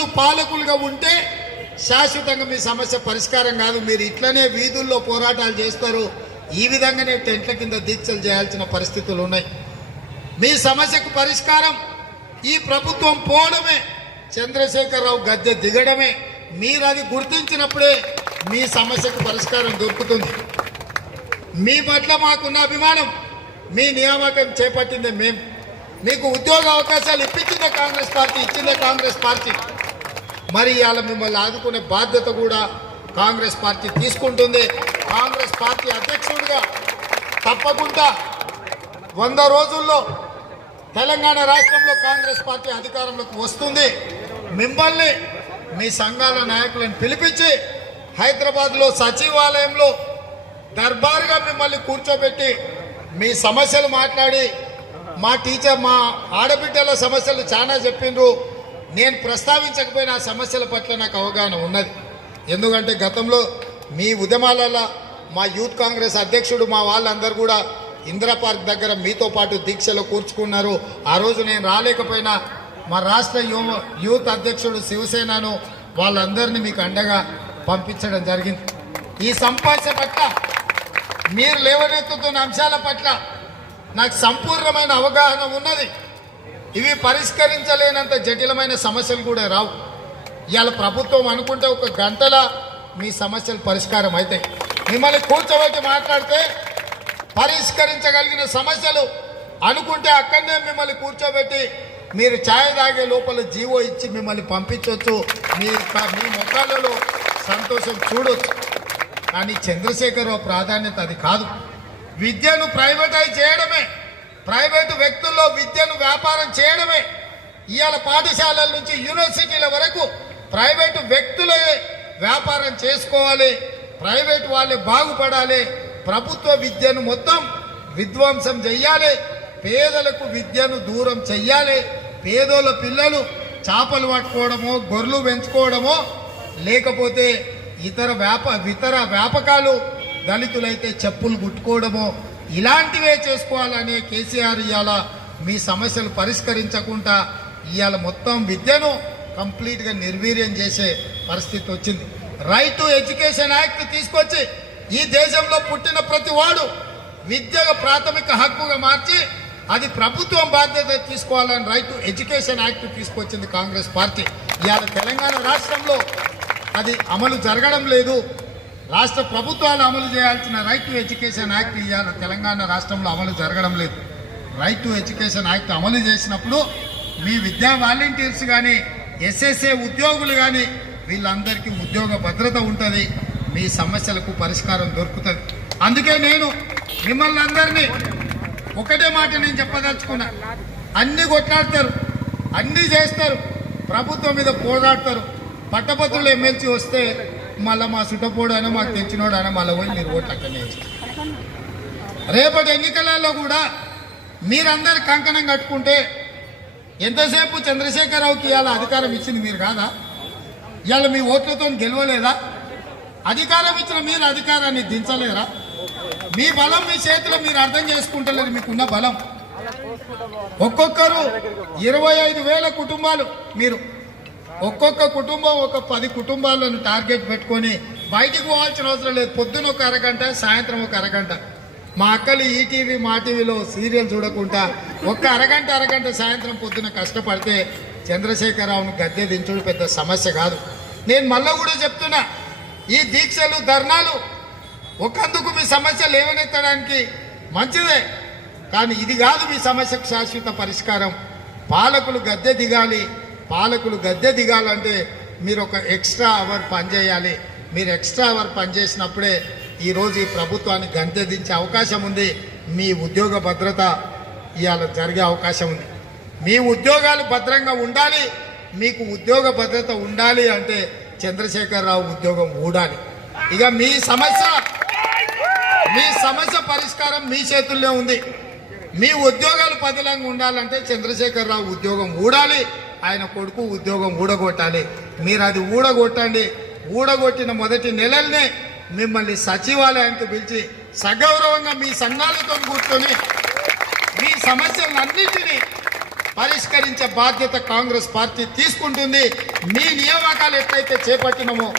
ఈరోజు పాలకులుగా ఉంటే శాశ్వతంగా మీ సమస్య పరిష్కారం కాదు. మీరు ఇట్లనే వీధుల్లో పోరాటాలు చేస్తారు, ఈ విధంగానే టెంట్ల కింద దీక్షలు చేయాల్సిన పరిస్థితులు ఉన్నాయి. మీ సమస్యకు పరిష్కారం ఈ ప్రభుత్వం పోవడమే, చంద్రశేఖరరావు గద్దె దిగడమే. మీరు అది గుర్తించినప్పుడే మీ సమస్యకు పరిష్కారం దొరుకుతుంది. మీ పట్ల మాకున్న అభిమానం, మీ నియామకం చేపట్టిందే మేము. మీకు ఉద్యోగ అవకాశాలు ఇప్పించిందే కాంగ్రెస్ పార్టీ, ఇచ్చిందే కాంగ్రెస్ పార్టీ. మరి ఇవాళ మిమ్మల్ని ఆదుకునే బాధ్యత కూడా కాంగ్రెస్ పార్టీ తీసుకుంటుంది. కాంగ్రెస్ పార్టీ అధ్యక్షుడిగా తప్పకుండా 100 రోజుల్లో తెలంగాణ రాష్ట్రంలో కాంగ్రెస్ పార్టీ అధికారంలోకి వస్తుంది. మిమ్మల్ని మీ సంఘాల నాయకులను పిలిపించి హైదరాబాద్లో సచివాలయంలో దర్బారుగా మిమ్మల్ని కూర్చోబెట్టి మీ సమస్యలు మాట్లాడి, మా ఆడబిడ్డల సమస్యలు చాలా చెప్పిండ్రు. నేను ప్రస్తావించకపోయిన ఆ సమస్యల పట్ల నాకు అవగాహన ఉన్నది. ఎందుకంటే గతంలో మీ ఉద్యమాలలో మా యూత్ కాంగ్రెస్ అధ్యక్షుడు మా వాళ్ళందరూ కూడా ఇందిరా పార్క్ దగ్గర మీతో పాటు దీక్షలో కూర్చుకున్నారు. ఆ రోజు నేను రాలేకపోయినా మా రాష్ట్ర యూత్ అధ్యక్షుడు శివసేనను వాళ్ళందరినీ మీకు అండగా పంపించడం జరిగింది. ఈ సమస్య పట్ల మీరు లేవనెత్తుతున్న అంశాల పట్ల నాకు సంపూర్ణమైన అవగాహన ఉన్నది. ఇవి పరిష్కరించలేనంత జటిలమైన సమస్యలు కూడా రావు. ఇవాళ ప్రభుత్వం అనుకుంటే 1 గంటలో మీ సమస్యలు పరిష్కారం అవుతాయి. మిమ్మల్ని కూర్చోబెట్టి మాట్లాడితే పరిష్కరించగలిగిన సమస్యలు అనుకుంటే అక్కడనే మిమ్మల్ని కూర్చోబెట్టి మీరు ఛాయ్ తాగే లోపల జీవో ఇచ్చి మిమ్మల్ని పంపించవచ్చు. మీ ముఖాలలో సంతోషం చూడొచ్చు. కానీ చంద్రశేఖరరావు ప్రాధాన్యత అది కాదు. విద్యను ప్రైవేటైజ్ చేయడమే, ప్రైవేటు వ్యక్తుల్లో విద్యను వ్యాపారం చేయడమే. ఇవాళ పాఠశాలల నుంచి యూనివర్సిటీల వరకు ప్రైవేటు వ్యక్తులే వ్యాపారం చేసుకోవాలి, ప్రైవేటు వాళ్ళే బాగుపడాలి. ప్రభుత్వ విద్యను మొత్తం విధ్వంసం చెయ్యాలి, పేదలకు విద్యను దూరం చెయ్యాలి. పేదోళ్ళ పిల్లలు చేపలు పట్టుకోవడమో, గొర్రెలు పెంచుకోవడమో, లేకపోతే ఇతర వ్యాపకాలు, దళితులైతే చెప్పులు కుట్టుకోవడమో, ఇలాంటివే చేసుకోవాలనే కేసీఆర్ ఇవాళ మీ సమస్యలు పరిష్కరించకుండా ఇవాళ మొత్తం విద్యను కంప్లీట్గా నిర్వీర్యం చేసే పరిస్థితి వచ్చింది. రైట్ టు ఎడ్యుకేషన్ యాక్ట్ తీసుకొచ్చి ఈ దేశంలో పుట్టిన ప్రతి వాడు విద్యగా ప్రాథమిక హక్కుగా మార్చి అది ప్రభుత్వం బాధ్యత తీసుకోవాలని రైట్ టు ఎడ్యుకేషన్ యాక్ట్ తీసుకొచ్చింది కాంగ్రెస్ పార్టీ. ఇవాళ తెలంగాణ రాష్ట్రంలో అది అమలు జరగడం లేదు. రాష్ట్ర ప్రభుత్వాలు అమలు చేయాల్సిన రైట్ టు ఎడ్యుకేషన్ యాక్ట్ ఇవాళ తెలంగాణ రాష్ట్రంలో అమలు జరగడం లేదు. రైట్ టు ఎడ్యుకేషన్ యాక్ట్ అమలు చేసినప్పుడు మీ విద్యా వాలంటీర్స్ కానీ, ఎస్ఎస్ఏ ఉద్యోగులు కానీ వీళ్ళందరికీ ఉద్యోగ భద్రత ఉంటుంది, మీ సమస్యలకు పరిష్కారం దొరుకుతుంది. అందుకే నేను మిమ్మల్ని అందరినీ ఒకటే మాట నేను చెప్పదలుచుకున్నా. అన్నీ కొట్లాడతారు, అన్నీ చేస్తారు, ప్రభుత్వం మీద పోరాడతారు. పట్టభద్రులు ఎమ్మెల్సీ వస్తే మళ్ళీ మా సుట్టపోడైనా మాకు తెచ్చినోడైనా మళ్ళీ పోయి మీరు ఓట్లు అక్కడనే వేస్తారు. రేపటి ఎన్నికలలో కూడా మీరందరు కంకణం కట్టుకుంటే ఎంతసేపు చంద్రశేఖరరావుకి ఇవాళ అధికారం ఇచ్చింది మీరు కాదా? ఇవాళ మీ ఓట్లతో గెలవలేదా? అధికారం ఇచ్చిన మీరు అధికారాన్ని దించలేరా? మీ బలం మీ చేతిలో మీరు అర్థం చేసుకుంటలేరు. మీకున్న బలం ఒక్కొక్కరు 25,000 కుటుంబాలు, మీరు ఒక్కొక్క కుటుంబం ఒక 10 కుటుంబాలను టార్గెట్ పెట్టుకొని బయటికి పోవాల్సిన అవసరం లేదు. పొద్దున 1 అరగంట, సాయంత్రం 1 అరగంట. మా అక్కలు ఈటీవీ మా టీవీలో సీరియల్ చూడకుండా 1 అరగంట సాయంత్రం పొద్దున కష్టపడితే చంద్రశేఖరరావును గద్దె దించుడు పెద్ద సమస్య కాదు. నేను మళ్ళీ కూడా చెప్తున్నా, ఈ దీక్షలు ధర్నాలు ఒకందుకు మీ సమస్య లేవనెత్తడానికి మంచిదే, కానీ ఇది కాదు మీ సమస్యకు శాశ్వత పరిష్కారం. పాలకులు గద్దె దిగాలి. పాలకులు గద్దె దిగాలంటే మీరు ఒక ఎక్స్ట్రా అవర్ పనిచేయాలి. మీరు ఎక్స్ట్రా అవర్ పనిచేసినప్పుడే ఈరోజు ఈ ప్రభుత్వాన్ని గద్దె దించే అవకాశం ఉంది. మీ ఉద్యోగ భద్రత ఇవాళ జరిగే అవకాశం ఉంది. మీ ఉద్యోగాలు భద్రంగా ఉండాలి. మీకు ఉద్యోగ భద్రత ఉండాలి అంటే చంద్రశేఖరరావు ఉద్యోగం ఊడాలి. ఇక మీ సమస్య పరిష్కారం మీ చేతుల్లో ఉంది. మీ ఉద్యోగాలు పదిలంగా ఉండాలంటే చంద్రశేఖరరావు ఉద్యోగం ఊడాలి, ఆయన కొడుకు ఉద్యోగం ఊడగొట్టాలి. మీరు అది ఊడగొట్టండి. ఊడగొట్టిన మొదటి నెలలనే మిమ్మల్ని సచివాలయానికి పిలిచి సగౌరవంగా మీ సంఘాలతో కూర్చొని మీ సమస్యలన్నింటినీ పరిష్కరించే బాధ్యత కాంగ్రెస్ పార్టీ తీసుకుంటుంది. మీ నియామకాలు ఎట్లయితే చేపట్టినామో